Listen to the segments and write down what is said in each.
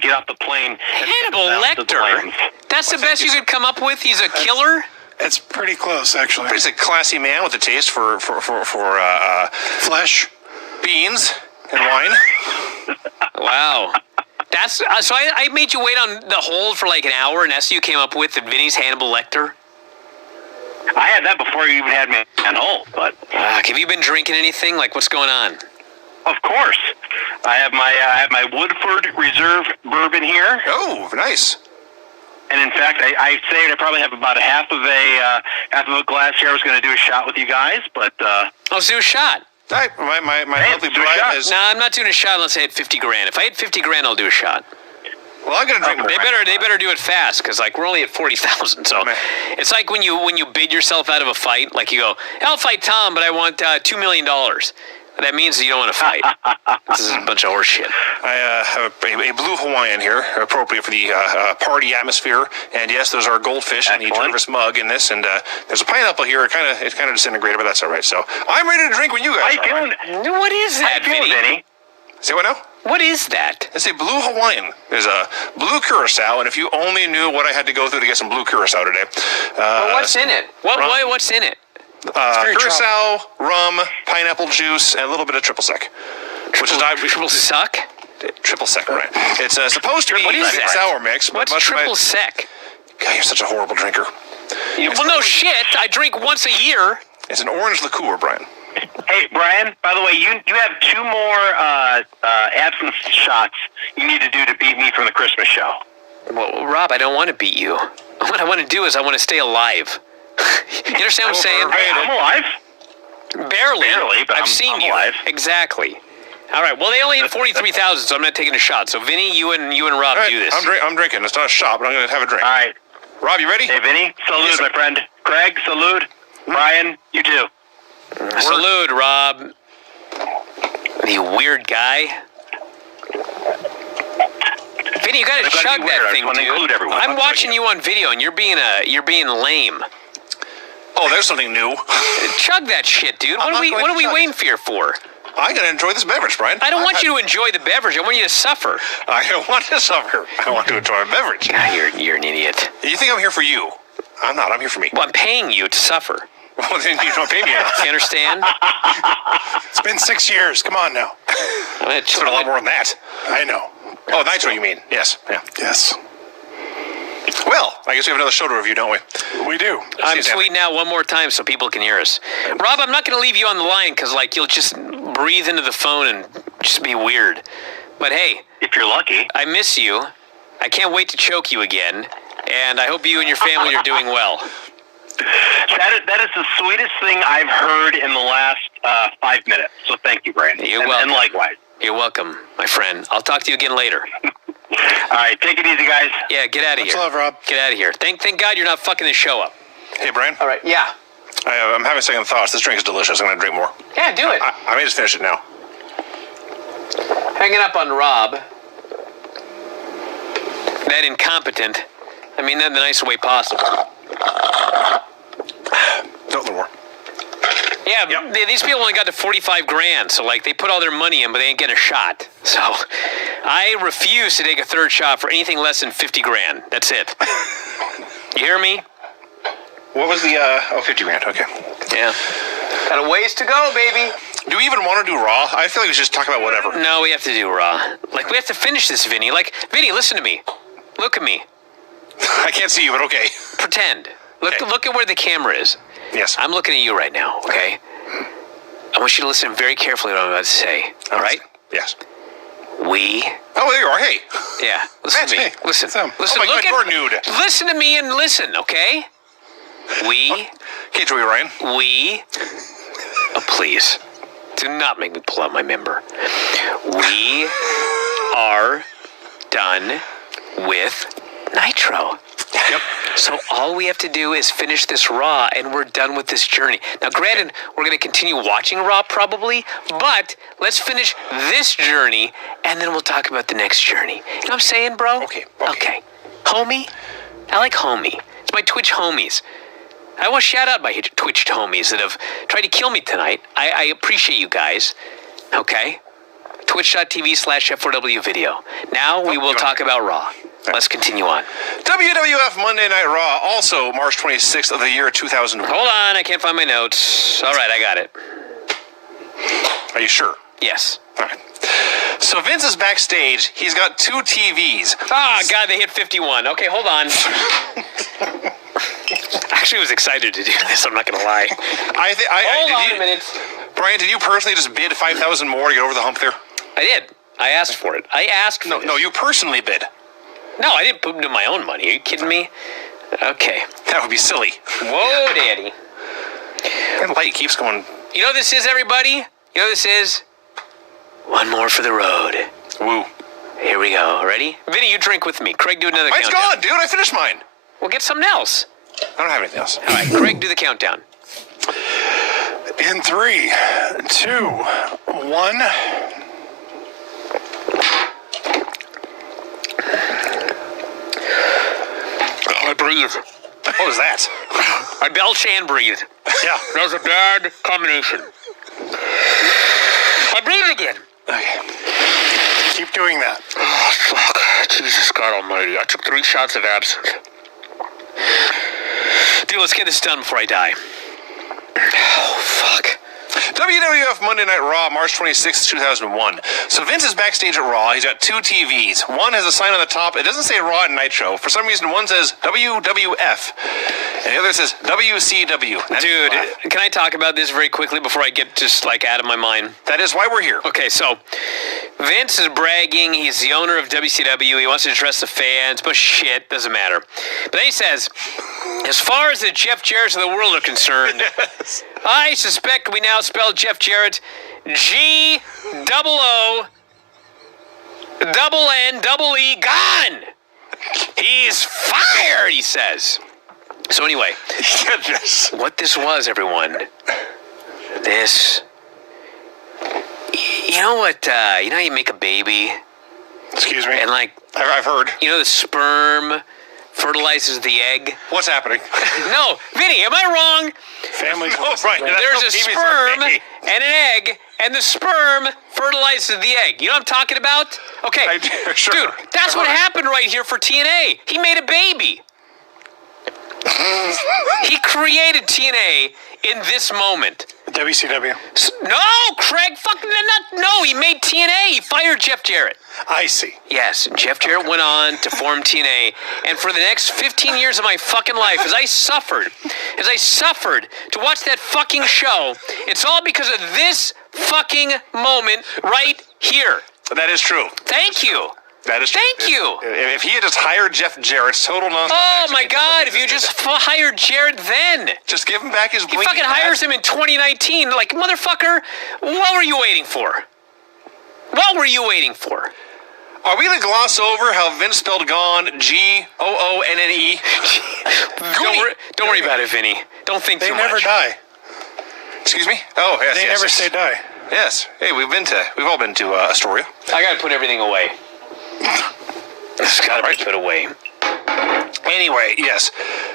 to get off the plane. Hannibal Lecter? That's the best you could come up with? He's a killer? It's pretty close, actually. He's a classy man with a taste for flesh, beans, and wine. Wow. That's so I made you wait on the hold for like an hour, and that's what you came up with, that Vinny's Hannibal Lecter? I had that before you even had me on hold, but... have you been drinking anything? Like, what's going on? Of course. I have my Woodford Reserve bourbon here. Oh, nice. And in fact, I saved. I probably have about half of a glass here. I was going to do a shot with you guys, but Let's do a shot. My lovely bride has... No, I'm not doing a shot unless I had 50 grand. If I had 50 grand, I'll do a shot. Well, I'm going to drink more. They better do it fast, because like we're only at 40,000. So it's like when you bid yourself out of a fight. Like you go, I'll fight Tom, but I want $2 million. That means that you don't want to fight. This is a bunch of horse shit. I have a blue Hawaiian here, appropriate for the party atmosphere. And yes, there's our goldfish in the Travis mug in this, and there's a pineapple here. It kind of disintegrated, but that's all right. So I'm ready to drink when you guys are. What is that, Vinny? Say what now? What is that? It's a blue Hawaiian. There's a blue curacao, and if you only knew what I had to go through to get some blue curacao today. Well, what's in it? What's in it? Curacao, rum, pineapple juice, and a little bit of triple sec. Triple suck? Triple sec, right. It's supposed to be a sour mix. What's triple sec? God, you're such a horrible drinker. Well, no shit. I drink once a year. It's an orange liqueur, Brian. Hey, Brian, by the way, you have 2 more absence shots you need to do to beat me from the Christmas show. Well, Rob, I don't want to beat you. What I want to do is I want to stay alive. You understand what I'm saying? Hey, I'm alive. Barely, but I've seen I'm you. alive. Exactly. All right. Well, they only hit 43,000, so I'm not taking a shot. So, Vinny, you and Rob do this. I'm drinking. It's not a shot, but I'm going to have a drink. All right. Rob, you ready? Hey, Vinny. Salute, my friend. Craig, salute. Brian, you too. Salute, Rob. You weird guy. Vinny, you gotta chug that thing, dude. I'm watching you on video, and you're being lame. Oh, there's something new. Chug that shit, dude. What are we waiting for? I gotta enjoy this beverage, Brian. I don't want you to enjoy the beverage. I want you to suffer. I don't want to suffer. I want to enjoy a beverage. God, you're an idiot. You think I'm here for you? I'm not. I'm here for me. Well, I'm paying you to suffer. Well, then you don't pay me enough. You understand? It's been 6 years. Come on now. It's been a lot more than that. I know. Oh, nitro, you mean? Yes. Yeah. Yes. Well, I guess we have another show to review, don't we? We do. I'm tweeting out one more time so people can hear us. Rob, I'm not going to leave you on the line because, like, you'll just breathe into the phone and just be weird. But hey, if you're lucky, I miss you. I can't wait to choke you again, and I hope you and your family are doing well. That is the sweetest thing I've heard in the last 5 minutes. So thank you, Brandon. You're welcome. And likewise. You're welcome, my friend. I'll talk to you again later. All right, take it easy, guys. Yeah, get out of here. Much love, Rob. Get out of here. Thank God you're not fucking this show up. Hey, Brian. All right, yeah. I'm having second thoughts. This drink is delicious. I'm going to drink more. Yeah, do it. I may just finish it now. Hanging up on Rob. That incompetent. I mean that in the nicest way possible. Don't no more. Yeah, these people only got to 45 grand, so like they put all their money in, but they ain't getting a shot. So I refuse to take a third shot for anything less than 50 grand. That's it. You hear me? What was the, 50 grand, okay. Yeah. Got a ways to go, baby. Do we even want to do Raw? I feel like we should just talk about whatever. No, we have to do Raw. Like, we have to finish this, Vinny. Like, Vinny, listen to me. Look at me. I can't see you, but okay. Pretend. Look at where the camera is. Yes. I'm looking at you right now, okay? I want you to listen very carefully to what I'm about to say, all right? Yes. We... Oh, there you are. Hey. Yeah, listen to me. Hey. Listen. Oh my God, you're nude. Listen to me and listen, okay? We... Okay, Joey Ryan. We... Oh, please. Do not make me pull out my member. We are done with Nitro. Yep. So all we have to do is finish this Raw, and we're done with this journey. Now, granted, we're going to continue watching Raw probably, but let's finish this journey, and then we'll talk about the next journey. You know what I'm saying, bro? Okay. Homie? I like homie. It's my Twitch homies. I want to shout out my Twitch homies that have tried to kill me tonight. I appreciate you guys. Okay? twitch.tv/F4W video. Now we will talk about Raw. Let's continue on. WWF Monday Night Raw, also March 26th of the year 2001. Hold on, I can't find my notes. All right, I got it. Are you sure? Yes. All right. So Vince is backstage. He's got 2 TVs. Oh, God, they hit 51. Okay, hold on. Actually, was excited to do this. I'm not going to lie. Hold on a minute. Brian, did you personally just bid 5,000 more to get over the hump there? I did. I asked for it. I asked for it. No, you personally bid. No, I didn't put into my own money. Are you kidding me? Okay. That would be silly. Whoa, Daddy. And the light keeps going. You know what this is, everybody? You know what this is? One more for the road. Woo. Here we go. Ready? Vinny, you drink with me. Craig, do another Mine's countdown. gone, dude. I finished mine. We'll get something else. I don't have anything else. All right, Craig, do the countdown. In 3, 2, 1. I breathe. What was that? I belch and breathe. Yeah. That was a bad combination. I breathe again. Okay. Keep doing that. Oh, fuck. Jesus God almighty. I took 3 shots of absinthe. Dude, let's get this done before I die. Oh, fuck. WWF Monday Night Raw, March 26th, 2001. So Vince is backstage at Raw. He's got 2 TVs. One has a sign on the top. It doesn't say Raw and Nitro. For some reason, one says WWF, and the other says WCW. Dude, can I talk about this very quickly before I get just, like, out of my mind? That is why we're here. Okay, so Vince is bragging. He's the owner of WCW. He wants to address the fans, but shit, doesn't matter. But then he says, as far as the Jeff Jarretts of the world are concerned, Yes. I suspect we now spell Jeff Jarrett G-double-O-double-N-double-E gone. He's fired, he says. So anyway, Goodness. what this was, everyone, this, you know what, you know how you make a baby Excuse me. and, like, I've heard. you know the sperm fertilizes the egg? What's happening? No, Vinny, am I wrong? Families. Oh, right. There's a sperm Hey. and an egg, and the sperm fertilizes the egg. You know what I'm talking about? Okay. Sure. Dude, that's I've what heard. happened right here for TNA. He made a baby. He created TNA in this moment. WCW. No, Craig, fucking not. No, he made TNA. He fired Jeff Jarrett. I see. Yes, and Jeff Jarrett went on to form TNA, and for the next 15 years of my fucking life, as I suffered to watch that fucking show, it's all because of this fucking moment right here. That is true. Thank you. That is true. Thank you. If he had just hired Jeff Jarrett's total nonstop. Oh action, my he'd God, never if you existed. just hired Jarrett then. Just give him back his He blinky fucking hat. hires him in 2019. Like, motherfucker, what were you waiting for? What were you waiting for? Are we going to gloss over how Vince spelled gone G-O-O-N-N-E? Don't worry about it, Vinny. Don't think They too never much. die. Excuse me? Oh, yes, They yes, never yes. say die. Yes. Hey, we've all been to Astoria. I gotta put everything away. It's gotta be put away. Anyway, yes.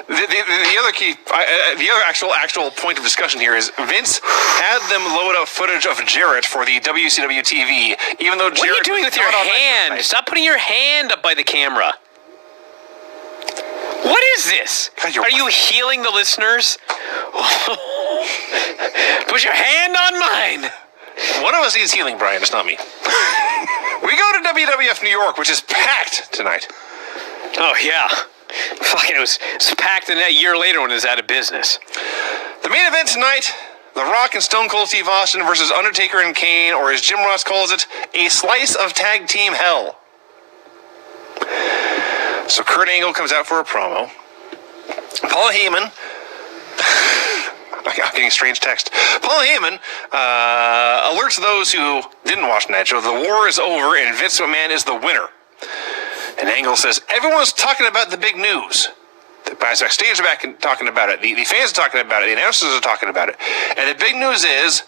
The other key, the other actual point of discussion here is Vince had them load up footage of Jarrett for the WCW TV, even though Jarrett What are you doing with your was not on hand? Nitro. Stop putting your hand up by the camera. What is this? God, you're Are you healing the listeners? Put your hand on mine. One of us needs healing, Brian. It's not me. We go to WWF New York, which is packed tonight. Oh, yeah. Fucking, it was packed in a year later when it was out of business. The main event tonight, The Rock and Stone Cold Steve Austin versus Undertaker and Kane, or as Jim Ross calls it, a slice of tag team hell. So Kurt Angle comes out for a promo. Paul Heyman... I'm getting strange text. Paul Heyman alerts those who didn't watch Nitro, the war is over and Vince McMahon is the winner. And Angle says, everyone's talking about the big news. The guys backstage are back and talking about it. The fans are talking about it. The announcers are talking about it. And the big news is,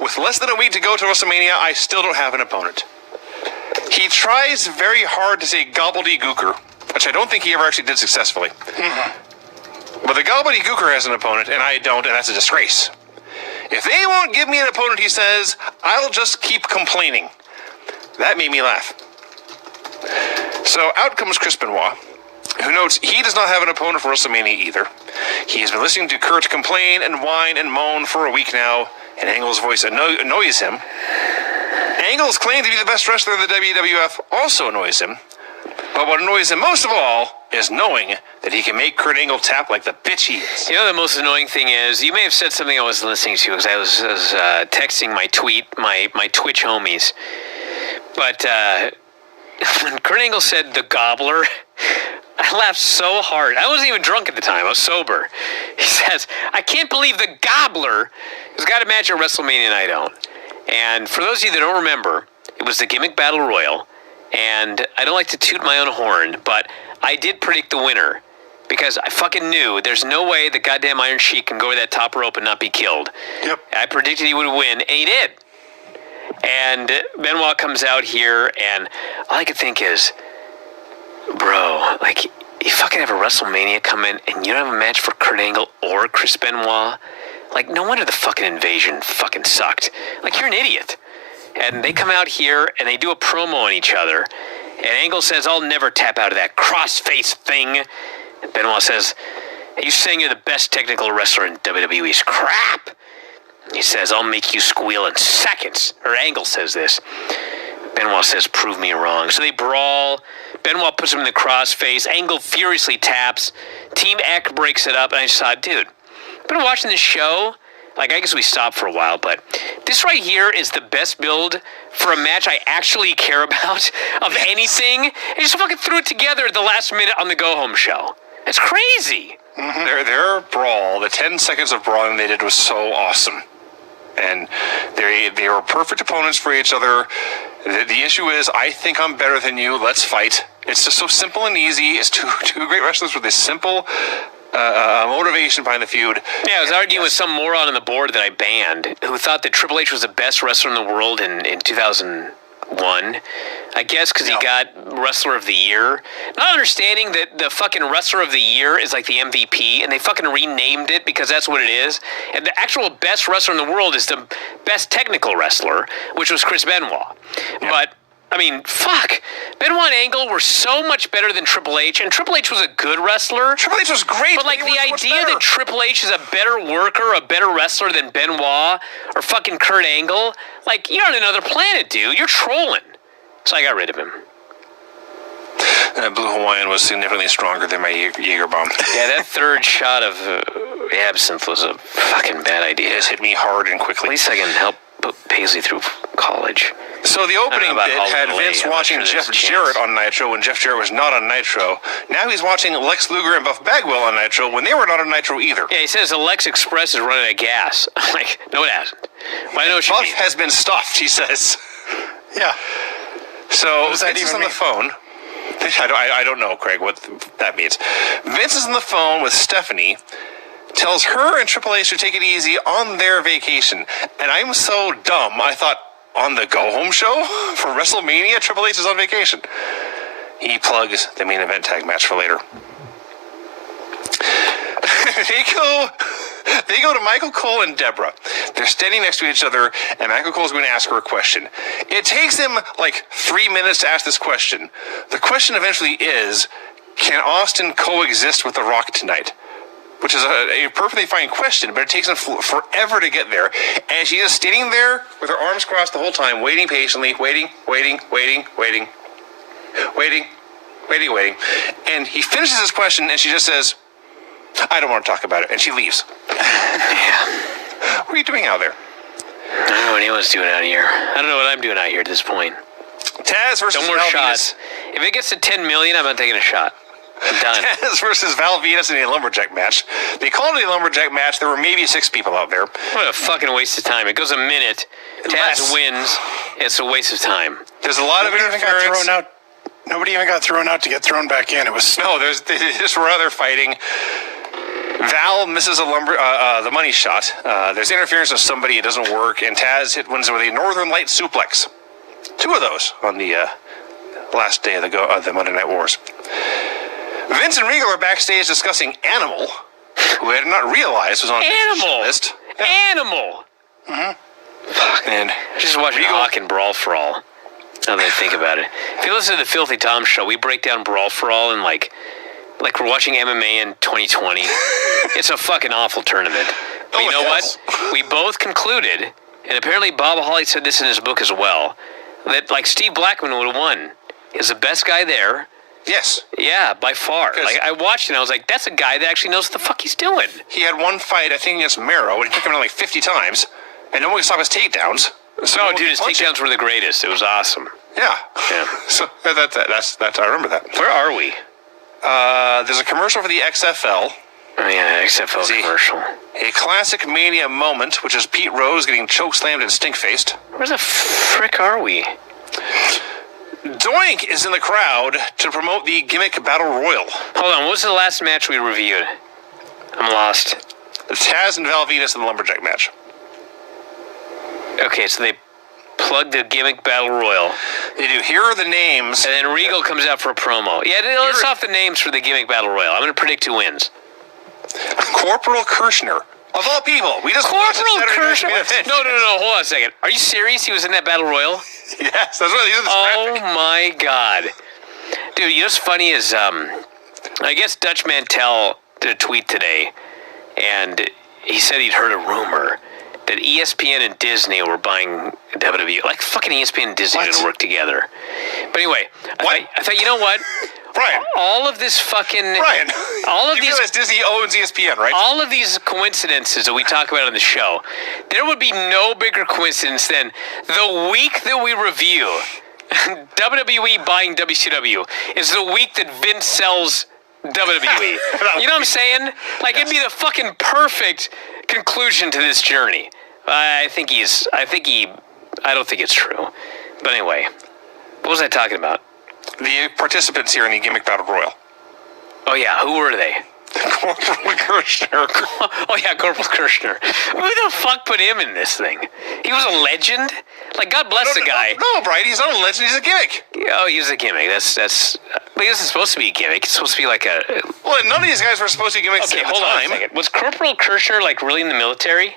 with less than a week to go to WrestleMania, I still don't have an opponent. He tries very hard to say gobbledygooker, which I don't think he ever actually did successfully. But the gobbledygooker has an opponent, and I don't, and that's a disgrace. If they won't give me an opponent, he says, I'll just keep complaining. That made me laugh. So out comes Chris Benoit, who notes he does not have an opponent for WrestleMania either. He has been listening to Kurt complain and whine and moan for a week now, and Angle's voice annoys him. Angle's claim to be the best wrestler in the WWF also annoys him. But what annoys him most of all is knowing that he can make Kurt Angle tap like the bitch he is. You know, the most annoying thing is, you may have said something I was listening to because I was texting my Twitch homies. But when Kurt Angle said the gobbler, I laughed so hard. I wasn't even drunk at the time. I was sober. He says, I can't believe the gobbler has got a match at WrestleMania and I don't. And for those of you that don't remember, it was the Gimmick Battle Royal. And I don't like to toot my own horn, but I did predict the winner because I fucking knew there's no way the goddamn Iron Sheik can go to that top rope and not be killed. Yep. I predicted he would win, and he did. And Benoit comes out here, and all I could think is, bro, like, you fucking have a WrestleMania coming, and you don't have a match for Kurt Angle or Chris Benoit? Like, no wonder the fucking invasion fucking sucked. Like, you're an idiot. And they come out here, and they do a promo on each other. And Angle says, I'll never tap out of that cross-face thing. And Benoit says, hey, you saying you're the best technical wrestler in WWE's crap? He says, I'll make you squeal in seconds. Or Angle says this. Benoit says, prove me wrong. So they brawl. Benoit puts him in the crossface. Angle furiously taps. Team Eck breaks it up. And I just thought, dude, I've been watching this show. Like, I guess we stopped for a while, but this right here is the best build for a match I actually care about of anything. And just fucking threw it together at the last minute on the go-home show. It's crazy. Mm-hmm. Their brawl, the 10 seconds of brawling they did was so awesome. And they were perfect opponents for each other. The issue is, I think I'm better than you. Let's fight. It's just so simple and easy. It's two great wrestlers with this simple motivation behind the feud. Yeah, I was arguing with some moron on the board that I banned who thought that Triple H was the best wrestler in the world in 2001. I guess because he got Wrestler of the Year. Not understanding that the fucking Wrestler of the Year is like the MVP, and they fucking renamed it because that's what it is. And the actual best wrestler in the world is the best technical wrestler, which was Chris Benoit. Yeah. But I mean, fuck. Benoit and Angle were so much better than Triple H, and Triple H was a good wrestler. Triple H was great. But, like, the idea that Triple H is a better worker, a better wrestler than Benoit or fucking Kurt Angle, like, you're on another planet, dude. You're trolling. So I got rid of him. Blue Hawaiian was significantly stronger than my Jaeger bomb. Yeah, that third shot of absinthe was a fucking bad idea. It just hit me hard and quickly. At least I can help put Paisley through college. So the opening bit had Vince watching Jeff Jarrett on Nitro when Jeff Jarrett was not on Nitro. Now he's watching Lex Luger and Buff Bagwell on Nitro when they were not on Nitro either. Yeah, he says the Lex Express is running out of gas. I'm like, no, it hasn't. Well, I know Buff has been stuffed, he says. Yeah. So Vince is on the phone. I don't know, Craig, what that means. Vince is on the phone with Stephanie, tells her and Triple H to take it easy on their vacation. And I'm so dumb, I thought, on the go-home show for WrestleMania, Triple H is on vacation. He plugs the main event tag match for later. They go to Michael Cole and Deborah. They're standing next to each other, and Michael Cole's going to ask her a question. It takes him like 3 minutes to ask this question. The question eventually is, can Austin coexist with The Rock tonight? Which is a perfectly fine question, but it takes him forever to get there. And she's just standing there with her arms crossed the whole time, waiting patiently, waiting. And he finishes his question, and she just says, I don't want to talk about it. And she leaves. Yeah. What are you doing out there? I don't know what anyone's doing out here. I don't know what I'm doing out here at this point. Taz versus No more Val shots. Venus. If it gets to 10 million, I'm not taking a shot. I'm done. Taz versus Val Venus in a lumberjack match. They called it a lumberjack match. There were maybe 6 people out there. What a fucking waste of time. It goes a minute. Taz wins. It's a waste of time. There's a lot of interference. Nobody even got thrown out to get thrown back in. It was they just were out there fighting. Val misses the money shot. There's interference with somebody. It doesn't work. And Taz wins with a Northern Light suplex. 2 of those on the last day of the Monday Night Wars. Vince and Regal are backstage discussing Animal, who I had not realized was on Animal. the list. Animal. Mm-hmm. Fuck, man. Just watching Hawk and Brawl for All. Now that I think about it. If you listen to the Filthy Tom show, we break down Brawl for All and like we're watching MMA in 2020. It's a fucking awful tournament. But you know what? We both concluded, and apparently Bob Hawley said this in his book as well, that like Steve Blackman would have won. He's the best guy there. Yes. Yeah, by far. Like I watched it and I was like, that's a guy that actually knows what the fuck he's doing. He had one fight, I think, against Mero, and he took him down like 50 times, and no one could stop his takedowns. So dude, his takedowns were the greatest. It was awesome. Yeah. Yeah. So that's I remember that. Where are we? There's a commercial for the XFL. Oh yeah, XFL commercial. A classic Mania moment, which is Pete Rose getting chokeslammed and stink-faced. Where the frick are we? Doink is in the crowd to promote the gimmick Battle Royal. Hold on, what was the last match we reviewed? I'm lost. Taz and Val Venus in the Lumberjack match. Okay, so they plugged the gimmick Battle Royal. They do. Here are the names. And then Regal comes out for a promo. Yeah, let's off the names for the gimmick Battle Royal. I'm going to predict who wins. Corporal Kirshner. Of all people. We just Corporal Kirshner? No. Hold on a second. Are you serious? He was in that Battle Royal? Yes, that's what he did. Oh, my God. Dude, you know what's funny is, I guess Dutch Mantel did a tweet today, and he said he'd heard a rumor that ESPN and Disney were buying WWE. Like, fucking ESPN and Disney didn't work together. But anyway, I thought, you know what? Brian. All of this fucking... Brian. All of you these... realize Disney owns ESPN, right? All of these coincidences that we talk about on the show, there would be no bigger coincidence than the week that we review WWE buying WCW is the week that Vince sells WWE. You know what I'm saying? Like, it'd be the fucking perfect conclusion to this journey. I don't think it's true. But anyway, what was I talking about? The participants here in the gimmick Battle Royal. Oh yeah, who were they? Corporal Kirshner. Oh yeah, Corporal Kirshner. Who the fuck put him in this thing? He was a legend? Like, God bless the guy. No, Brian, he's not a legend, he's a gimmick. Oh, he was a gimmick. That's but he wasn't supposed to be a gimmick. It's supposed to be like a... Well, none of these guys were supposed to be gimmicks at the hold on a time. second. Was Corporal Kirshner, like, really in the military?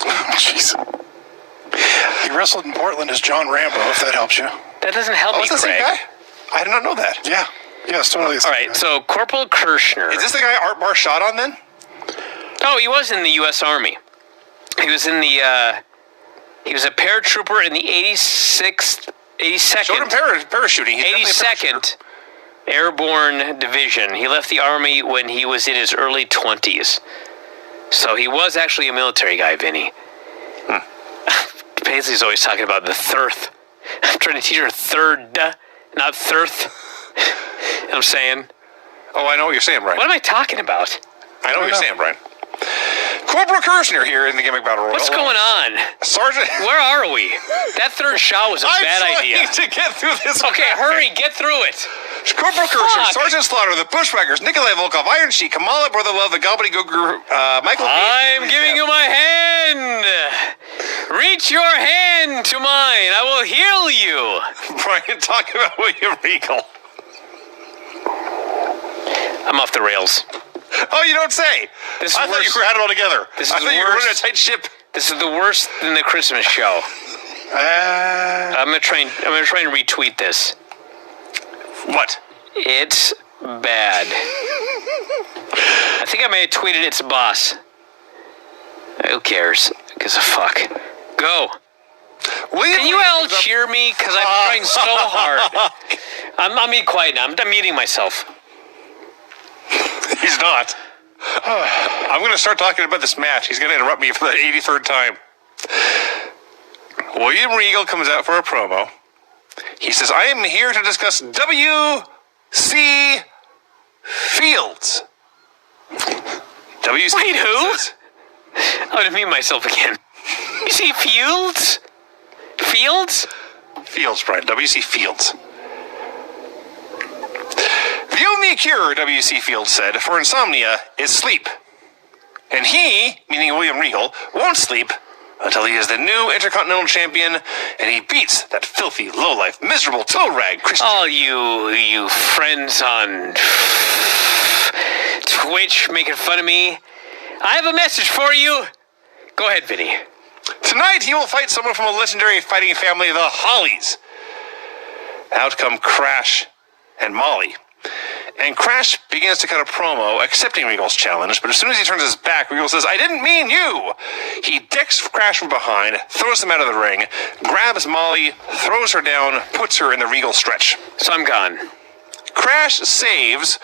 Jeez. He wrestled in Portland as John Rambo, if that helps you. That doesn't help me, Is that the Craig. same guy? I did not know that. Yeah. Yeah, it's totally the All same right, guy. so Corporal Kirshner... Is this the guy Art Bar shot on then? Oh, he was in the U.S. Army. He was in the, he was a paratrooper in the 82nd... Showed him parachuting. He's definitely a 82nd Airborne Division. He left the Army when he was in his early 20s. So he was actually a military guy, Vinny. Paisley's always talking about the third. I'm trying to teach her third, not thirth. You know what I'm saying? Oh, I know what you're saying, Brian. What am I talking about? I know what you're saying, Brian. Corporal Kirshner here in the gimmick Battle Royal. What's going on? Sergeant... Where are we? That third shot was a bad idea. I'm trying to get through this. Okay, hurry, get through it. Corporal Kirshner, Fuck. Sergeant Slaughter, the Bushwhackers, Nikolai Volkov, Iron Sheik, Kamala, Brother Love, the Gobbledygook Group, Michael... I'm giving you my hand. Reach your hand to mine. I will heal you. Brian, talk about William Regal. I'm off the rails. Oh, you don't say. This is I thought worse. you had it all together. This I is thought you were running a worse. tight ship. This is the worst than the Christmas show. I'm gonna try and retweet this. What? It's bad. I think I may have tweeted its boss. Who cares? Gives a fuck. Go. Can you all cheer me? Because I'm trying so hard. I'm being quiet now. I'm muting myself. He's not. I'm going to start talking about this match. He's going to interrupt me for the 83rd time. William Regal comes out for a promo. He says, I am here to discuss W.C. Fields. W.C. Wait, who? Says, I'm going to mute myself again. You see Fields? Fields? Fields, Brian. W.C. Fields. The only cure, W.C. Fields said, for insomnia is sleep. And he, meaning William Regal, won't sleep until he is the new Intercontinental Champion and he beats that filthy, lowlife, miserable toe rag Christian. All you friends on Twitch making fun of me. I have a message for you. Go ahead, Vinny. Tonight he will fight someone from a legendary fighting family, the Hollies. Out come Crash and Molly. And Crash begins to cut a promo accepting Regal's challenge, but as soon as he turns his back, Regal says, "I didn't mean you!" He decks Crash from behind, throws him out of the ring, grabs Molly, throws her down, puts her in the Regal stretch. So I'm gone. Crash saves,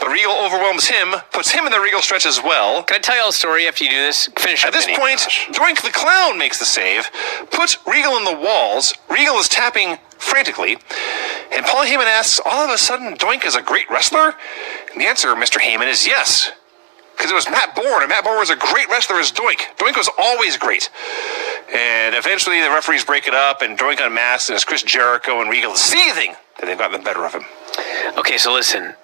but Regal overwhelms him, puts him in the Regal stretch as well. Can I tell you all a story after you do this? Finish up, At this Vinny. point, Doink the Clown makes the save, puts Regal in the walls. Regal is tapping frantically, and Paul Heyman asks, all of a sudden, Doink is a great wrestler? And the answer, Mr. Heyman, is yes. Because it was Matt Bourne, and Matt Bourne was a great wrestler as Doink. Doink was always great. And eventually the referees break it up, and Doink unmasks, and it's Chris Jericho and Regal seething that they've gotten the better of him. Okay, so listen.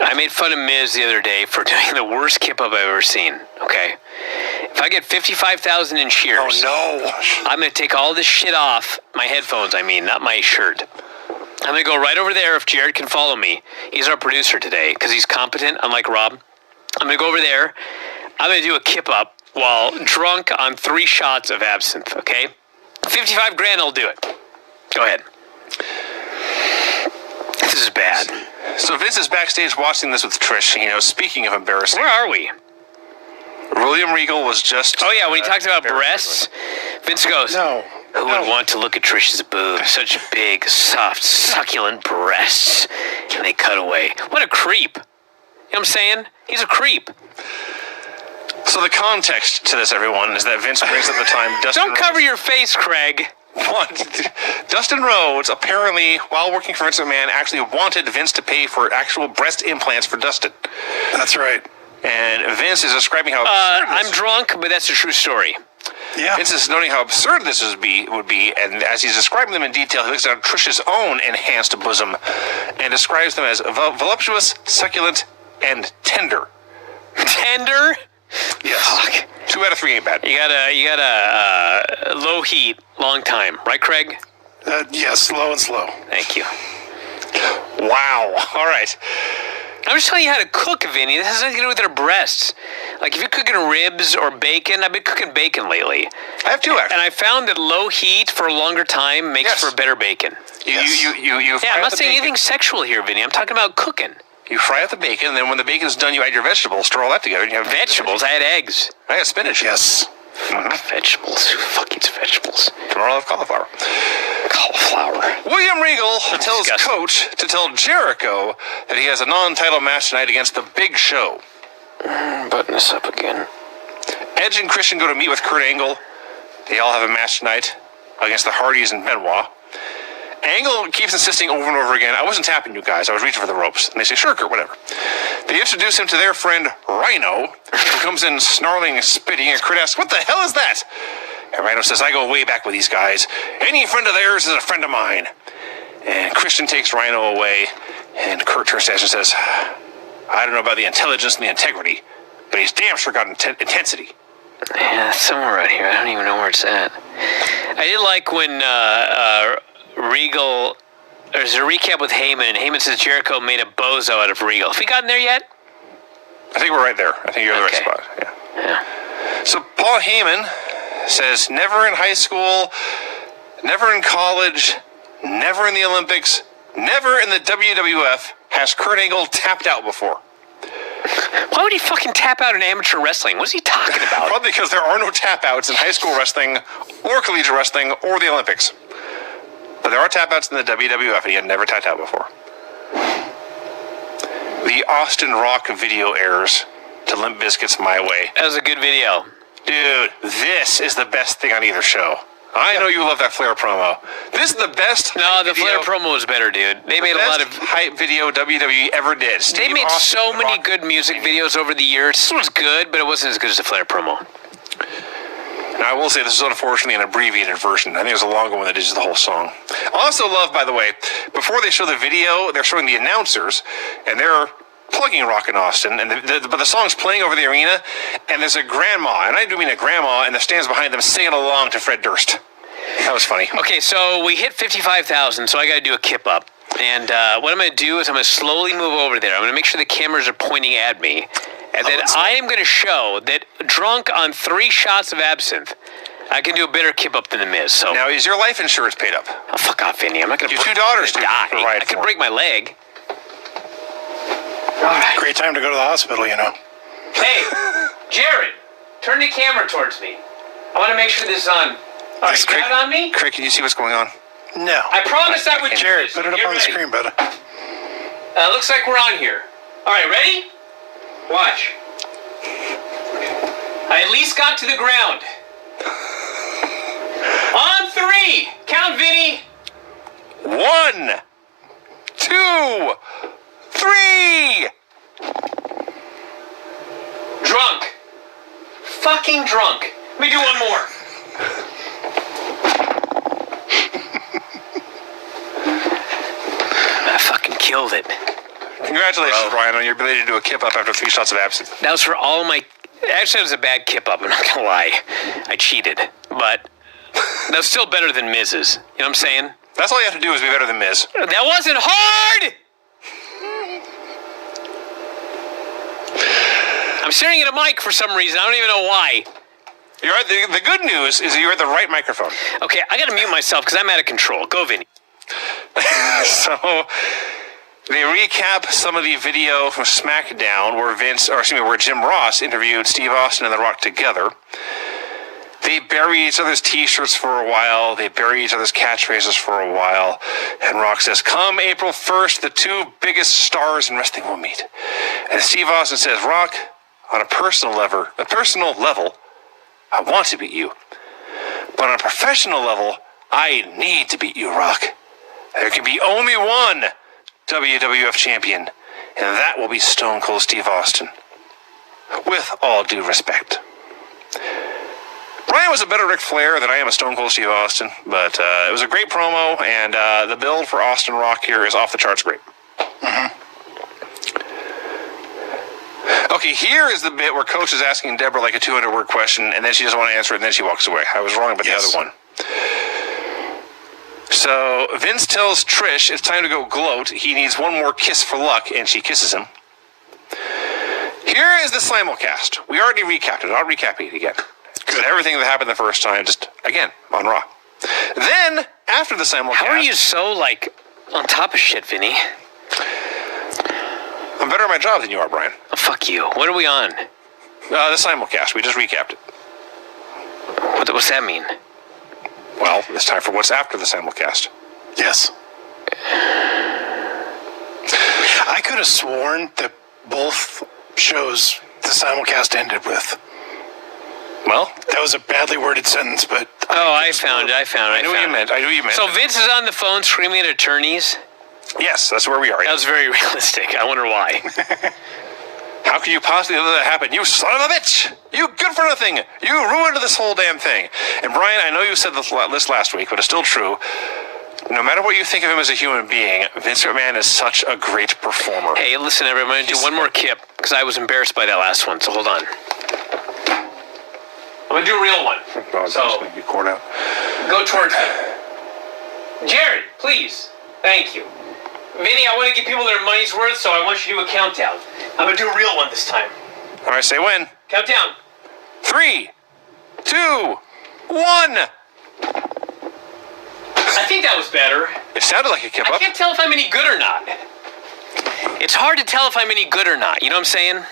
I made fun of Miz the other day for doing the worst kip-up I've ever seen, okay? If I get 55,000 in cheers, no. I'm going to take all this shit off, my headphones, I mean, not my shirt. I'm going to go right over there if Jared can follow me. He's our producer today because he's competent, unlike Rob. I'm going to go over there. I'm going to do a kip-up while drunk on 3 shots of absinthe, okay? 55 grand, I'll do it. Go ahead. This is bad. So Vince is backstage watching this with Trish. You know, speaking of embarrassing, Where are we? William Regal was just... Oh, yeah, when he talked about breasts, Vince goes, No. who would want to look at Trish's boobs? Such big, soft, succulent breasts. And they cut away. What a creep. You know what I'm saying? He's a creep. So the context to this, everyone, is that Vince brings up the time Dustin Don't cover your face, Craig. Dustin Rhodes, apparently, while working for Vince McMahon, actually wanted Vince to pay for actual breast implants for Dustin. That's right. And Vince is describing how absurd I'm drunk, but that's a true story. Yeah. Vince is noting how absurd this would be, and as he's describing them in detail, he looks at Trish's own enhanced bosom and describes them as voluptuous, succulent, and tender. Tender? Yes. Fuck. 2 out of 3 ain't bad. You got a low heat, long time. Right, Craig? Yes, slow and slow. Thank you. Wow. All right. I'm just telling you how to cook, Vinny. This has nothing to do with their breasts. Like, if you're cooking ribs or bacon, I've been cooking bacon lately. I have 2 actually. And I found that low heat for a longer time makes Yes. for better bacon. You Yeah, fry I'm up not the saying bacon. anything sexual here, Vinny. I'm talking about cooking. You fry up the bacon, and then when the bacon's done, you add your vegetables, stir all that together, and you have Vegetables. I had eggs. I had spinach. Yes. Vegetables. Who the fuck eats vegetables? Tomorrow I'll have cauliflower. Cauliflower. William Regal tells disgusting. Coach to tell Jericho that he has a non-title match tonight against the Big Show. Button this up again. Edge and Christian go to meet with Kurt Angle. They all have a match tonight against the Hardys and Benoit. Angle keeps insisting over and over again, I wasn't tapping you guys, I was reaching for the ropes. And they say, sure, Kurt, whatever. They introduce him to their friend Rhino, who comes in snarling and spitting, and Kurt asks, what the hell is that? And Rhino says, I go way back with these guys. Any friend of theirs is a friend of mine. And Christian takes Rhino away, and Kurt turns to Edge and says, I don't know about the intelligence and the integrity, but he's damn sure got intensity. Yeah, it's somewhere around here. I don't even know where it's at. I did like when Regal, there's a recap with Heyman, and Heyman says Jericho made a bozo out of Regal. Have we gotten there yet? I think we're right there. I think you're in the right Okay. spot. Yeah. So Paul Heyman says never in high school, never in college, never in the Olympics, never in the WWF has Kurt Angle tapped out before. Why would he fucking tap out in amateur wrestling? What's he talking about? Probably because there are no tap outs in high school wrestling or collegiate wrestling or the Olympics. But there are tap outs in the WWF, and he had never tapped out before. The Austin Rock video airs to Limp Bizkit's My Way. That was a good video. Dude, this is the best thing on either show. I know you love that Flair promo. This is the best. No, the video, Flair promo was better, dude. They made a lot of... hype video WWE ever did. They Steve made Austin so many Rock- good music videos over the years. This was good, but it wasn't as good as the Flair promo. Now, I will say this is unfortunately an abbreviated version. I think there's a longer one that is the whole song. I also love, by the way, before they show the video, they're showing the announcers, and they're plugging Rock in Austin, and but the song's playing over the arena, and there's a grandma, and I do mean a grandma, in the stands behind them singing along to Fred Durst. That was funny. Okay, so we hit 55,000, so I got to do a kip up. And what I'm going to do is I'm going to slowly move over there. I'm going to make sure the cameras are pointing at me. And then I am going to show that drunk on 3 shots of absinthe, I can do a better kip up than the Miz. So Now, is your life insurance paid up? oh, fuck off, Vinny. I'm not gonna. Your two daughters die. to provide I could for. break my leg. Great time to go to the hospital, you know. Hey, Jared, turn the camera towards me. I want to make sure this is on. All right, got it on me? Craig, can you see what's going on? No. I promised I would. Jared, put it up on the screen, brother. Looks like we're on here. All right, ready? Watch. I at least got to the ground. On 3. Count, Vinny. 1, 2, 3. Drunk. Fucking drunk. Let me do one more. I fucking killed it. Congratulations, Brian, on your ability to do a kip up after 3 shots of absinthe. That was for all my... Actually, it was a bad kip up. I'm not gonna lie. I cheated. But that was still better than Miz's. You know what I'm saying? That's all you have to do is be better than Miz. That wasn't hard! I'm staring at a mic for some reason. I don't even know why. You're right. The good news is that you're at the right microphone. Okay, I gotta mute myself because I'm out of control. Go, Vinny. So they recap some of the video from SmackDown where Jim Ross interviewed Steve Austin and The Rock together. They bury each other's t-shirts for a while. They bury each other's catchphrases for a while. And Rock says, "Come April 1st, the 2 biggest stars in wrestling will meet." And Steve Austin says, "Rock, on a personal level, I want to beat you. But on a professional level, I need to beat you, Rock. There can be only one WWF champion, and that will be Stone Cold Steve Austin. With all due respect." Brian was a better Ric Flair than I am a Stone Cold Steve Austin, but it was a great promo, and the build for Austin Rock here is off the charts great. Mm-hmm. Okay, here is the bit where Coach is asking Deborah like a 200-word question, and then she doesn't want to answer it, and then she walks away. I was wrong about the other one. So Vince tells Trish it's time to go gloat. He needs one more kiss for luck, and she kisses him. Here is the simulcast. We already recapped it. I'll recap it again. Because everything that happened the first time, just, again, on Raw. Then, after the simulcast... How are you so, on top of shit, Vinny? I'm better at my job than you are, Brian. Oh, fuck you. What are we on? The simulcast. We just recapped it. What's that mean? Well, it's time for what's after the simulcast. Yes. I could have sworn that both shows the simulcast ended with. Well, that was a badly worded sentence, but... I found it. I knew what you meant. So Vince is on the phone screaming at attorneys? Yes, that's where we are. That was very realistic. I wonder why. How could you possibly let that happen? You son of a bitch! You good for nothing! You ruined this whole damn thing. And Brian, I know you said this last week, but it's still true. No matter what you think of him as a human being, Vince McMahon is such a great performer. Hey, listen, everyone, I'm going to do one more kip, because I was embarrassed by that last one, so hold on. I'm going to do a real one. So, you cord out. Go towards me. Jared, please. Thank you. Vinny, I want to give people their money's worth, so I want you to do a countdown. I'm going to do a real one this time. All right, say when. Countdown. 3, 2, 1. I think that was better. It sounded like a kip I up. can't tell if I'm any good or not. It's hard to tell if I'm any good or not. You know what I'm saying?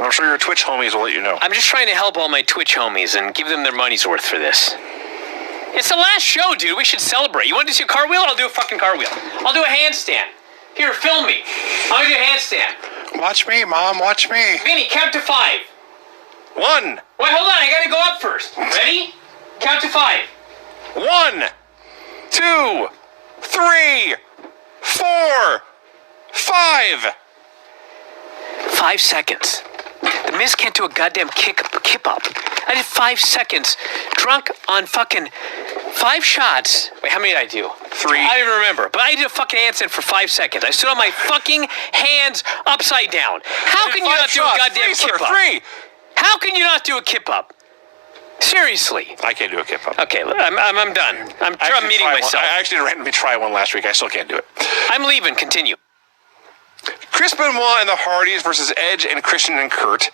I'm sure your Twitch homies will let you know. I'm just trying to help all my Twitch homies and give them their money's worth for this. It's the last show, dude. We should celebrate. You want to do a cartwheel? I'll do a fucking cartwheel. I'll do a handstand. Here, film me. I'll do a handstand. Watch me, Mom. Watch me. Vinny, count to 5. 1. Wait, hold on. I gotta go up first. Ready? Count to 5. 1, 2, 3, 4, 5. 5 seconds. The Miz can't do a goddamn kip up. I did 5 seconds, drunk on fucking 5 shots. Wait, how many did I do? 3. I don't even remember. But I did a fucking handstand for 5 seconds. I stood on my fucking hands upside down. How can you not do a goddamn kip up? 3. How can you not do a kip up? Seriously. I can't do a kip up. Okay, I'm done. I'm meeting myself. I actually randomly tried one last week. I still can't do it. I'm leaving. Continue. Chris Benoit and the Hardys versus Edge and Christian and Kurt.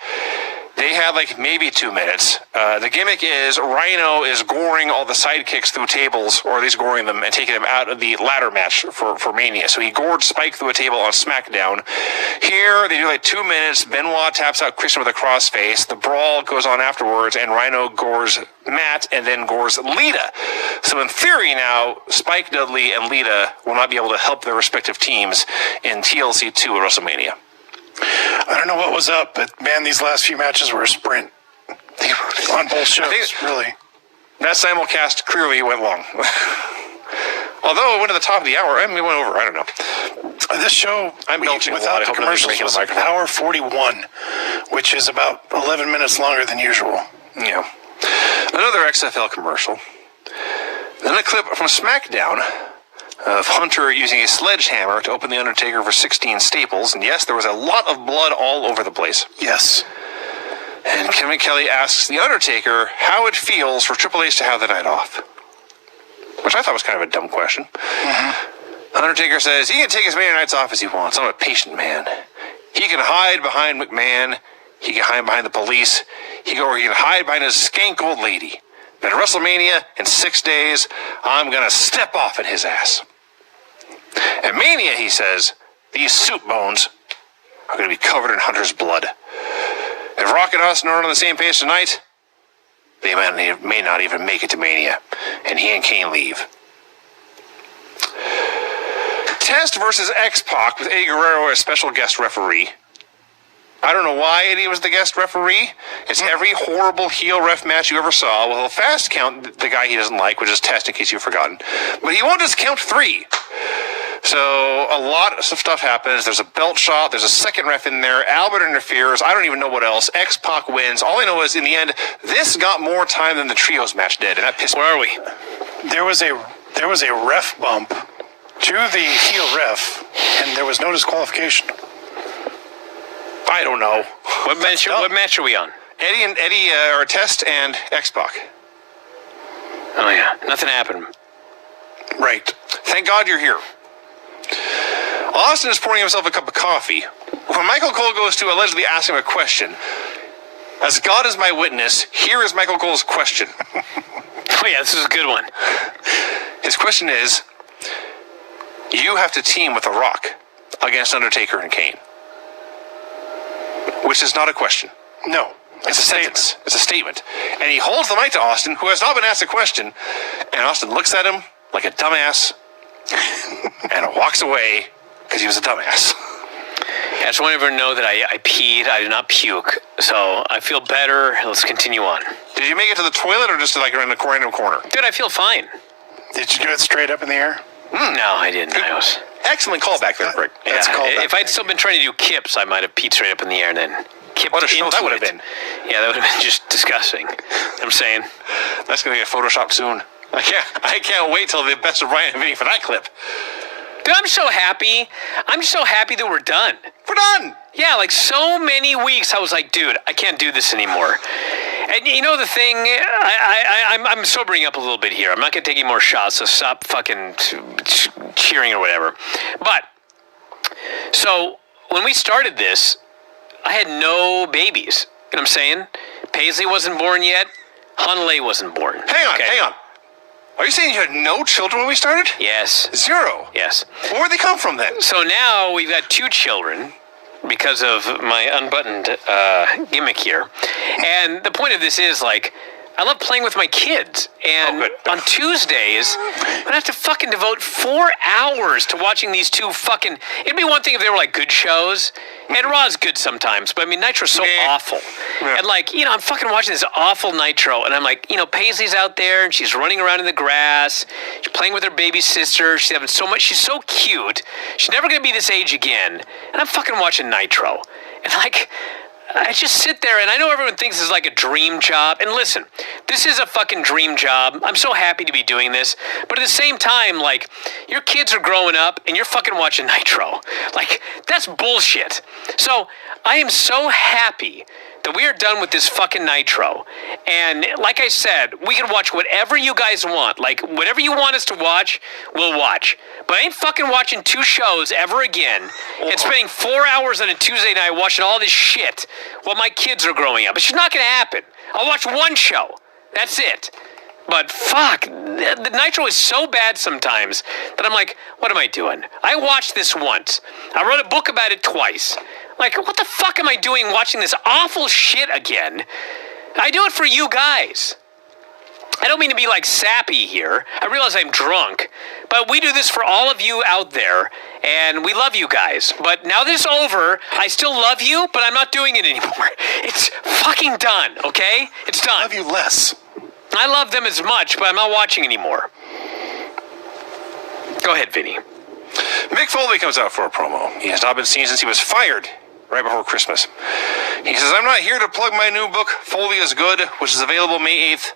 They had like maybe 2 minutes. The gimmick is Rhino is goring all the sidekicks through tables, or at least goring them and taking them out of the ladder match for Mania. So he gored Spike through a table on SmackDown. Here, they do like 2 minutes. Benoit taps out Christian with a crossface. The brawl goes on afterwards, and Rhino gores Matt and then gores Lita. So in theory now, Spike Dudley and Lita will not be able to help their respective teams in TLC 2 at WrestleMania. I don't know what was up, but man, these last few matches were a sprint. On both shows, really. That simulcast clearly went long. Although it went to the top of the hour, and we went over. I don't know. This show, I'm belching without the commercials, was an hour 41, which is about 11 minutes longer than usual. Yeah. Another XFL commercial. Then a clip from SmackDown of Hunter using a sledgehammer to open The Undertaker for 16 staples. And yes, there was a lot of blood all over the place. Yes. And Kevin Kelly asks The Undertaker how it feels for Triple H to have the night off. Which I thought was kind of a dumb question. Mm-hmm. Undertaker says he can take as many nights off as he wants. I'm a patient man. He can hide behind McMahon. He can hide behind the police. He can hide behind his skank old lady. But at WrestleMania, in 6 days, I'm going to step off at his ass. At Mania, he says, these soup bones are going to be covered in Hunter's blood. If Rock and Austin aren't on the same page tonight, they may not even make it to Mania, and he and Kane leave. Test versus X-Pac with Eddie Guerrero as special guest referee. I don't know why Eddie was the guest referee. It's every horrible heel ref match you ever saw. Well, he'll fast count the guy he doesn't like, which is Test in case you've forgotten. But he won't just count 3. So a lot of stuff happens. There's a belt shot. There's a second ref in there. Albert interferes. I don't even know what else. X-Pac wins. All I know is in the end, this got more time than the trios match did, and that pissed me. Where are we? There was a ref bump to the heel ref, and there was no disqualification. I don't know. What match are we on? Eddie are Test and X-Pac. Oh, yeah. Nothing happened. Right. Thank God you're here. Austin is pouring himself a cup of coffee when Michael Cole goes to allegedly ask him a question. As God is my witness, here is Michael Cole's question. Oh, yeah, this is a good one. His question is, you have to team with The Rock against Undertaker and Kane. Which is not a question. No. It's a sentence. It's a statement. And he holds the mic to Austin, who has not been asked a question, and Austin looks at him like a dumbass and walks away because he was a dumbass. Yeah, I just want everyone to know that I peed. I did not puke. So I feel better. Let's continue on. Did you make it to the toilet or just like in a random corner? Dude, I feel fine. Did you do it straight up in the air? No, I didn't. I was... Excellent callback there, Rick. That's yeah, callback. if I'd still been trying to do kips, I might have peed straight up in the air and then kipped What a show into that would have it. been. Yeah, that would have been just disgusting. I'm saying. That's going to get photoshopped soon. I can't wait till the best of Brian and Vinny for that clip. Dude, I'm so happy. I'm so happy that we're done. We're done. Yeah, like so many weeks, I was like, dude, I can't do this anymore. And you know the thing, I'm sobering up a little bit here. I'm not going to take any more shots, so stop fucking cheering or whatever. But, so, when we started this, I had no babies. You know what I'm saying? Paisley wasn't born yet. Hanley wasn't born. Hang on. Are you saying you had no children when we started? Yes. 0? Yes. Where'd they come from then? So now we've got 2 children because of my unbuttoned gimmick here. And the point of this is, like, I love playing with my kids. And on Tuesdays, I'm gonna have to fucking devote 4 hours to watching these 2 fucking... It'd be one thing if they were, like, good shows. And Raw's good sometimes, but I mean, Nitro's so awful. Yeah. And like, you know, I'm fucking watching this awful Nitro, and I'm like, you know, Paisley's out there, and she's running around in the grass. She's playing with her baby sister. She's having so much, she's so cute. She's never gonna be this age again. And I'm fucking watching Nitro. And like, I just sit there, and I know everyone thinks this is like a dream job. And listen, this is a fucking dream job. I'm so happy to be doing this. But at the same time, like, your kids are growing up, and you're fucking watching Nitro. Like, that's bullshit. So I am so happy that we are done with this fucking Nitro. And like I said, we can watch whatever you guys want. Like, whatever you want us to watch, we'll watch. But I ain't fucking watching 2 shows ever again and spending 4 hours on a Tuesday night watching all this shit while my kids are growing up. It's just not going to happen. I'll watch 1 show. That's it. But fuck, the Nitro is so bad sometimes that I'm like, what am I doing? I watched this once. I wrote a book about it twice. Like, what the fuck am I doing watching this awful shit again? I do it for you guys. I don't mean to be like sappy here. I realize I'm drunk. But we do this for all of you out there. And we love you guys. But now that it's over, I still love you, but I'm not doing it anymore. It's fucking done, okay? It's done. I love you less. I love them as much, but I'm not watching anymore. Go ahead, Vinny. Mick Foley comes out for a promo. He has not been seen since he was fired right before Christmas. He says, I'm not here to plug my new book, Foley is Good, which is available May 8th.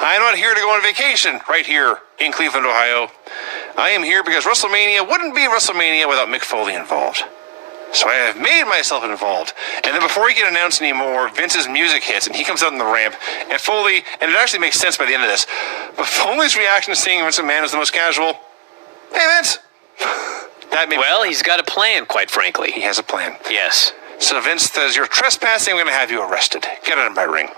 I'm not here to go on vacation right here in Cleveland, Ohio. I am here because WrestleMania wouldn't be WrestleMania without Mick Foley involved. So I have made myself involved. And then before he can announce anymore, Vince's music hits and he comes out on the ramp. And Foley, and it actually makes sense by the end of this, but Foley's reaction to seeing Vince McMahon is the most casual. Hey, Vince. Well, he's got a plan, quite frankly. He has a plan. Yes. So Vince says, you're trespassing, I'm going to have you arrested. Get out of my ring.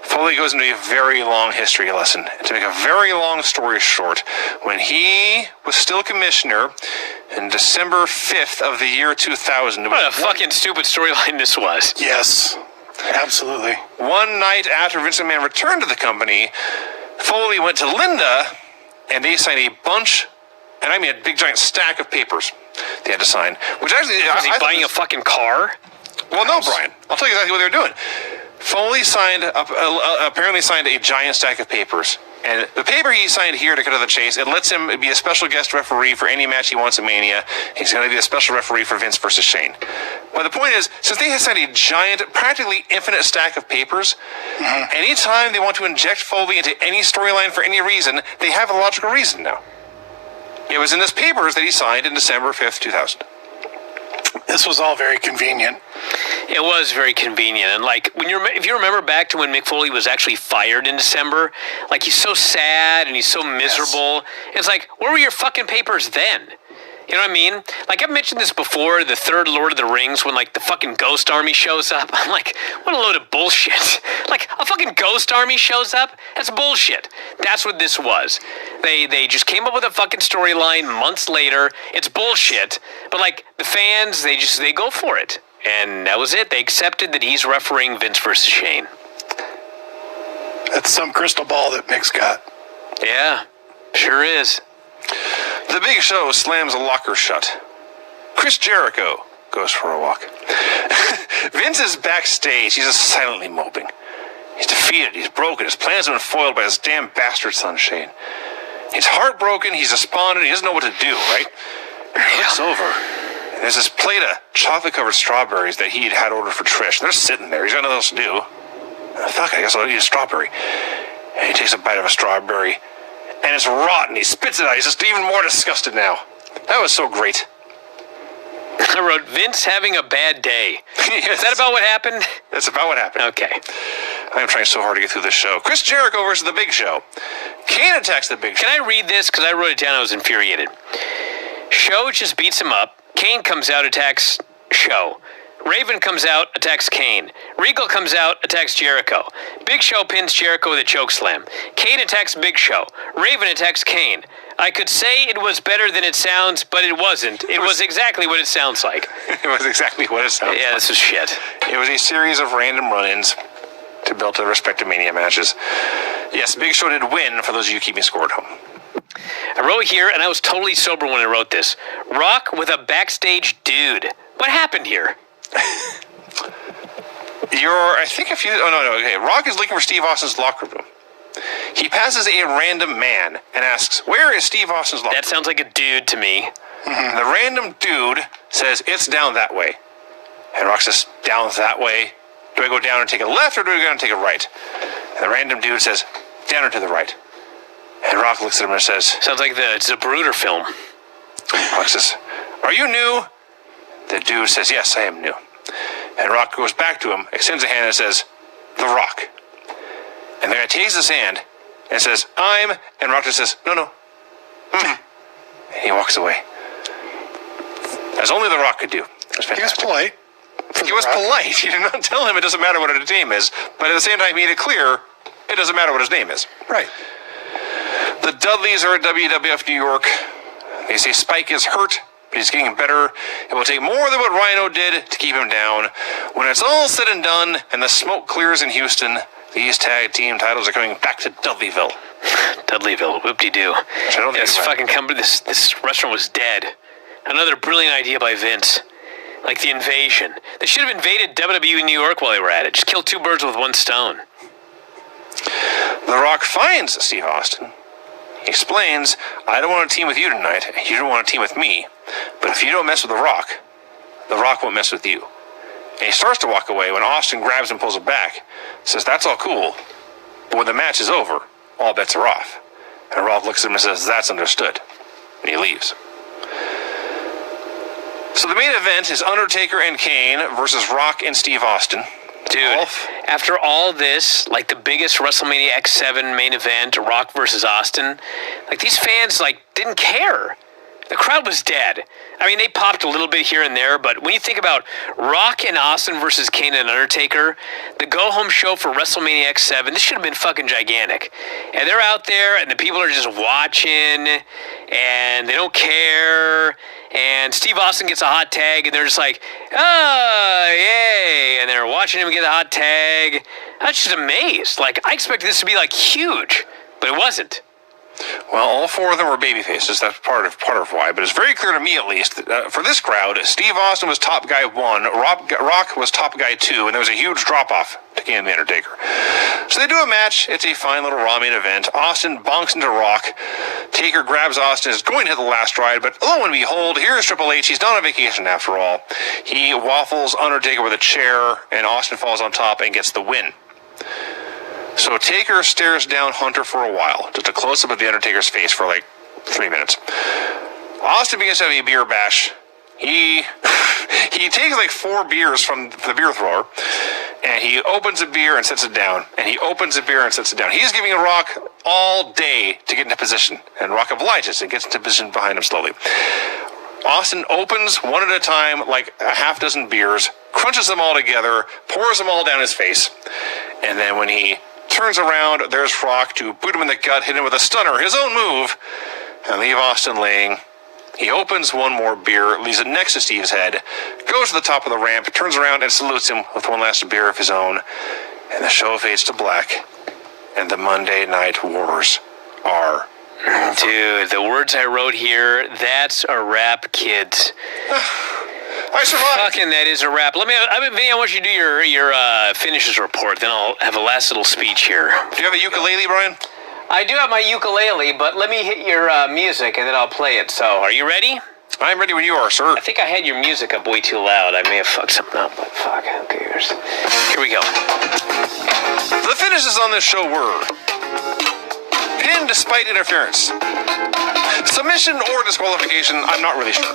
Foley goes into a very long history lesson. To make a very long story short, when he was still commissioner in December 5th of the year 2000. What a fucking stupid storyline this was. Yes, absolutely. One night after Vince McMahon returned to the company, Foley went to Linda, and they signed a bunch, and I mean a big giant stack of papers they had to sign. Which actually... Was he buying a fucking car? Well, no, Brian. I'll tell you exactly what they were doing. Foley apparently signed a giant stack of papers. And the paper he signed here, to cut to the chase, it lets him be a special guest referee for any match he wants at Mania. He's going to be a special referee for Vince versus Shane. But the point is, since they have signed a giant, practically infinite stack of papers, anytime they want to inject Foley into any storyline for any reason, they have a logical reason now. It was in this papers that he signed in December 5th, 2000. This was all very convenient. It was very convenient. And like, if you remember back to when Mick Foley was actually fired in December, like, he's so sad and he's so miserable. Yes. It's like, where were your fucking papers then? You know what I mean? Like, I've mentioned this before, the third Lord of the Rings, when, like, the fucking ghost army shows up. I'm like, what a load of bullshit. Like, a fucking ghost army shows up? That's bullshit. That's what this was. They just came up with a fucking storyline months later. It's bullshit. But, like, the fans, they go for it. And that was it. They accepted that he's refereeing Vince versus Shane. That's some crystal ball that Mick's got. Yeah, sure is. The Big Show slams a locker shut. Chris Jericho goes for a walk. Vince is backstage. He's just silently moping. He's defeated. He's broken. His plans have been foiled by his damn bastard son, Shane. He's heartbroken. He's despondent. He doesn't know what to do, right? He looks over. And there's this plate of chocolate-covered strawberries that he had ordered for Trish. They're sitting there. He's got nothing else to do. Fuck, I guess I'll eat a strawberry. And he takes a bite of a strawberry. And it's rotten. He spits it out. He's just even more disgusted now. That was so great. I wrote, Vince having a bad day. Yes. Is that about what happened? That's about what happened. Okay. I'm trying so hard to get through this show. Chris Jericho versus The Big Show. Kane attacks The Big Show. Can I read this? Because I wrote it down. I was infuriated. Show just beats him up. Kane comes out, attacks Show. Raven comes out, attacks Kane. Regal comes out, attacks Jericho. Big Show pins Jericho with a chokeslam. Kane attacks Big Show. Raven attacks Kane. I could say it was better than it sounds, but it wasn't. It was exactly what it sounds like. It was exactly what it sounds like. Yeah, this is shit. It was a series of random run-ins to build the respective Mania matches. Yes, Big Show did win, for those of you keeping score at home. I wrote here, and I was totally sober when I wrote this. Rock with a backstage dude. What happened here? Okay. Rock is looking for Steve Austin's locker room. He passes a random man and asks, where is Steve Austin's locker room? That sounds like a dude to me. Mm-hmm. The random dude says, it's down that way. And Rock says, down that way? Do I go down and take a left, or do I go down and take a right? And the random dude says, down and to the right. And Rock looks at him and says, sounds like the Zapruder film. Rock says, are you new? The dude says, yes, I am new. And Rock goes back to him, extends a hand and says, The Rock. And the guy takes his hand and says, and Rock just says, no. And he walks away. As only The Rock could do. It was fantastic. He was polite. He was polite. He did not tell him it doesn't matter what his name is, but at the same time, he made it clear it doesn't matter what his name is. Right. The Dudleys are at WWF New York. They say Spike is hurt, but he's getting better. It will take more than what Rhino did to keep him down. When it's all said and done and the smoke clears in Houston, these tag team titles are coming back to Dudleyville. Dudleyville, whoop-de-doo. This fucking company, this restaurant was dead. Another brilliant idea by Vince. Like the invasion. They should have invaded WWE New York while they were at it. Just kill two birds with one stone. The Rock finds Steve Austin. He explains, I don't want to team with you tonight. You don't want to team with me. But if you don't mess with The Rock won't mess with you. And he starts to walk away when Austin grabs him and pulls him back. Says, that's all cool. But when the match is over, all bets are off. And Rock looks at him and says, that's understood. And he leaves. So the main event is Undertaker and Kane versus Rock and Steve Austin. Dude, after all this, like the biggest WrestleMania X7 main event, Rock versus Austin, like these fans like didn't care. The crowd was dead. I mean, they popped a little bit here and there, but when you think about Rock and Austin versus Kane and Undertaker, the go-home show for WrestleMania X7, this should have been fucking gigantic. And they're out there, and the people are just watching, and they don't care. And Steve Austin gets a hot tag, and they're just like, oh, yay. And they're watching him get a hot tag. I was just amazed. Like, I expected this to be, like, huge, but it wasn't. Well, all four of them were babyfaces. That's part of why. But it's very clear to me, at least, that, for this crowd, Steve Austin was top guy 1, Rock was top guy 2, and there was a huge drop-off to Kane and the Undertaker. So they do a match. It's a fine little Raw main event. Austin bonks into Rock. Taker grabs Austin, is going to hit the last ride, but lo and behold, here's Triple H. He's not on vacation after all. He waffles Undertaker with a chair, and Austin falls on top and gets the win. So Taker stares down Hunter for a while, just a close-up of the Undertaker's face for like 3 minutes. Austin begins to have a beer bash. He takes like 4 beers from the beer thrower, and he opens a beer and sets it down, and he opens a beer and sets it down. He's giving Rock all day to get into position, and Rock obliges and gets into position behind him slowly. Austin opens one at a time, like a half dozen beers, crunches them all together, pours them all down his face, and then when he turns around, there's Rock to boot him in the gut, hit him with a stunner, his own move, and leave Austin laying. He opens one more beer, leaves it next to Steve's head, goes to the top of the ramp, turns around and salutes him with one last beer of his own, and the show fades to black, and the Monday Night Wars are over. Dude, the words I wrote here, that's a wrap, kids. I survived. Fucking that is a wrap. Vinny, I want you to do your finishes report, then I'll have a last little speech here. Do you have a ukulele, Brian? I do have my ukulele, but let me hit your music and then I'll play it. So, are you ready? I'm ready when you are, sir. I think I had your music up way too loud. I may have fucked something up, but fuck, who cares? Here we go. The finishes on this show were pin despite interference, submission or disqualification, I'm not really sure,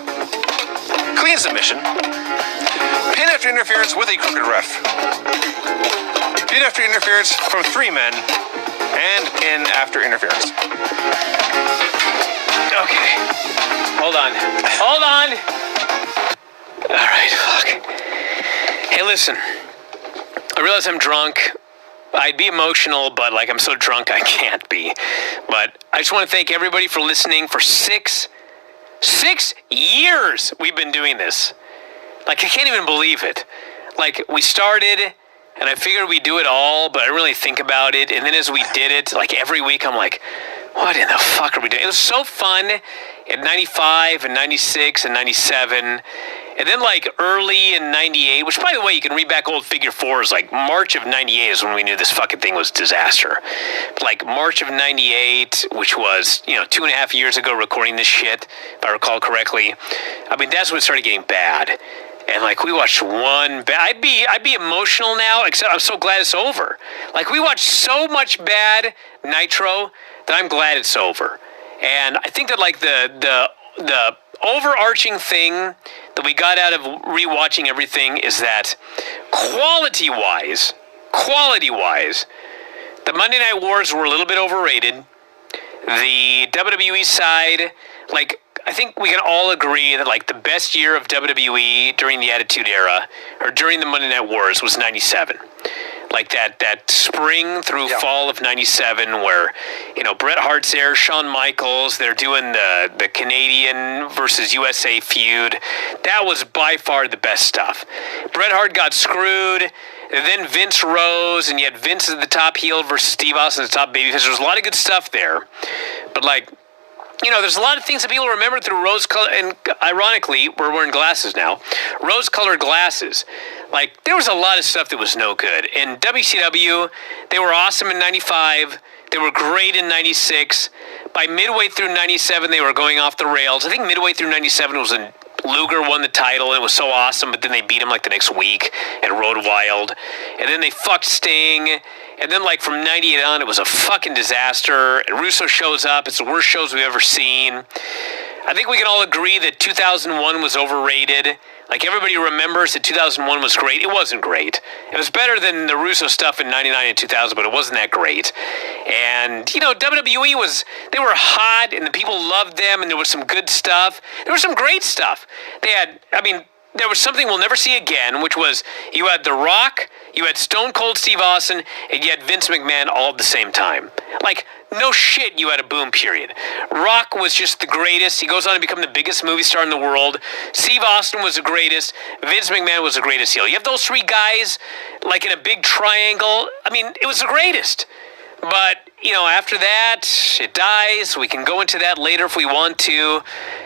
clean submission, pin after interference with a crooked ref, pin after interference from 3 men, and pin after interference. Okay. Hold on. All right, fuck. Hey, listen. I realize I'm drunk. I'd be emotional, but like I'm so drunk I can't be. But I just want to thank everybody for listening for 6 years we've been doing this. Like, I can't even believe it. Like, we started, and I figured we'd do it all, but I didn't really think about it. And then as we did it, like every week, I'm like, what in the fuck are we doing? It was so fun in 95 and 96 and 97. And then like early in 98, which by the way, you can read back old figure 4s, like March of 98 is when we knew this fucking thing was disaster. But like March of 98, which was, 2.5 years ago recording this shit, if I recall correctly. I mean, that's when it started getting bad. And like we watched one bad, I'd be emotional now, except I'm so glad it's over. Like we watched so much bad Nitro that I'm glad it's over. And I think that like the the overarching thing that we got out of rewatching everything is that quality-wise, the Monday Night Wars were a little bit overrated. The WWE side, like, I think we can all agree that, like, the best year of WWE during the Attitude Era, or during the Monday Night Wars, was 97. Like that spring through fall of 97 where, you know, Bret Hart's there, Shawn Michaels, they're doing the Canadian versus USA feud. That was by far the best stuff. Bret Hart got screwed. And then Vince rose, and you had Vince as the top heel versus Steve Austin as the top babyface. There was a lot of good stuff there. But, like, you know, there's a lot of things that people remember through rose-colored, and ironically, we're wearing glasses now, rose-colored glasses. Like, there was a lot of stuff that was no good. In WCW, they were awesome in 95. They were great in 96. By midway through 97, they were going off the rails. I think midway through 97 was when Luger won the title, and it was so awesome, but then they beat him, like, the next week at Road Wild. And then they fucked Sting. And then, like, from 98 on, it was a fucking disaster. And Russo shows up. It's the worst shows we've ever seen. I think we can all agree that 2001 was overrated. Like, everybody remembers that 2001 was great. It wasn't great. It was better than the Russo stuff in 99 and 2000, but it wasn't that great. And, you know, WWE was, they were hot, and the people loved them, and there was some good stuff. There was some great stuff. They had, I mean, there was something we'll never see again, which was you had The Rock, you had Stone Cold Steve Austin, and you had Vince McMahon all at the same time. Like, no shit, you had a boom period. Rock was just the greatest. He goes on to become the biggest movie star in the world. Steve Austin was the greatest. Vince McMahon was the greatest heel. You have those three guys, like, in a big triangle. I mean, it was the greatest. But, you know, after that, it dies. We can go into that later if we want to.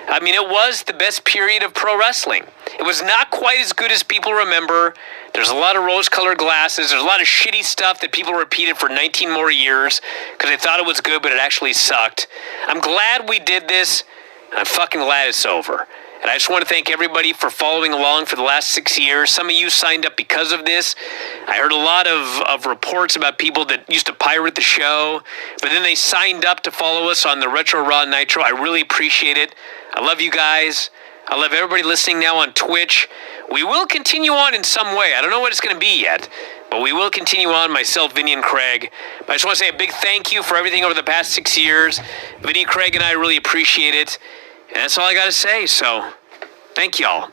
I mean, it was the best period of pro wrestling. It was not quite as good as people remember. There's a lot of rose-colored glasses. There's a lot of shitty stuff that people repeated for 19 more years because they thought it was good, but it actually sucked. I'm glad we did this, and I'm fucking glad it's over. And I just want to thank everybody for following along for the last 6 years. Some of you signed up because of this. I heard a lot of reports about people that used to pirate the show, but then they signed up to follow us on the Retro Raw Nitro. I really appreciate it. I love you guys. I love everybody listening now on Twitch. We will continue on in some way. I don't know what it's going to be yet, but we will continue on, myself, Vinny, and Craig. But I just want to say a big thank you for everything over the past 6 years. Vinny, Craig, and I really appreciate it. And that's all I got to say, so thank y'all.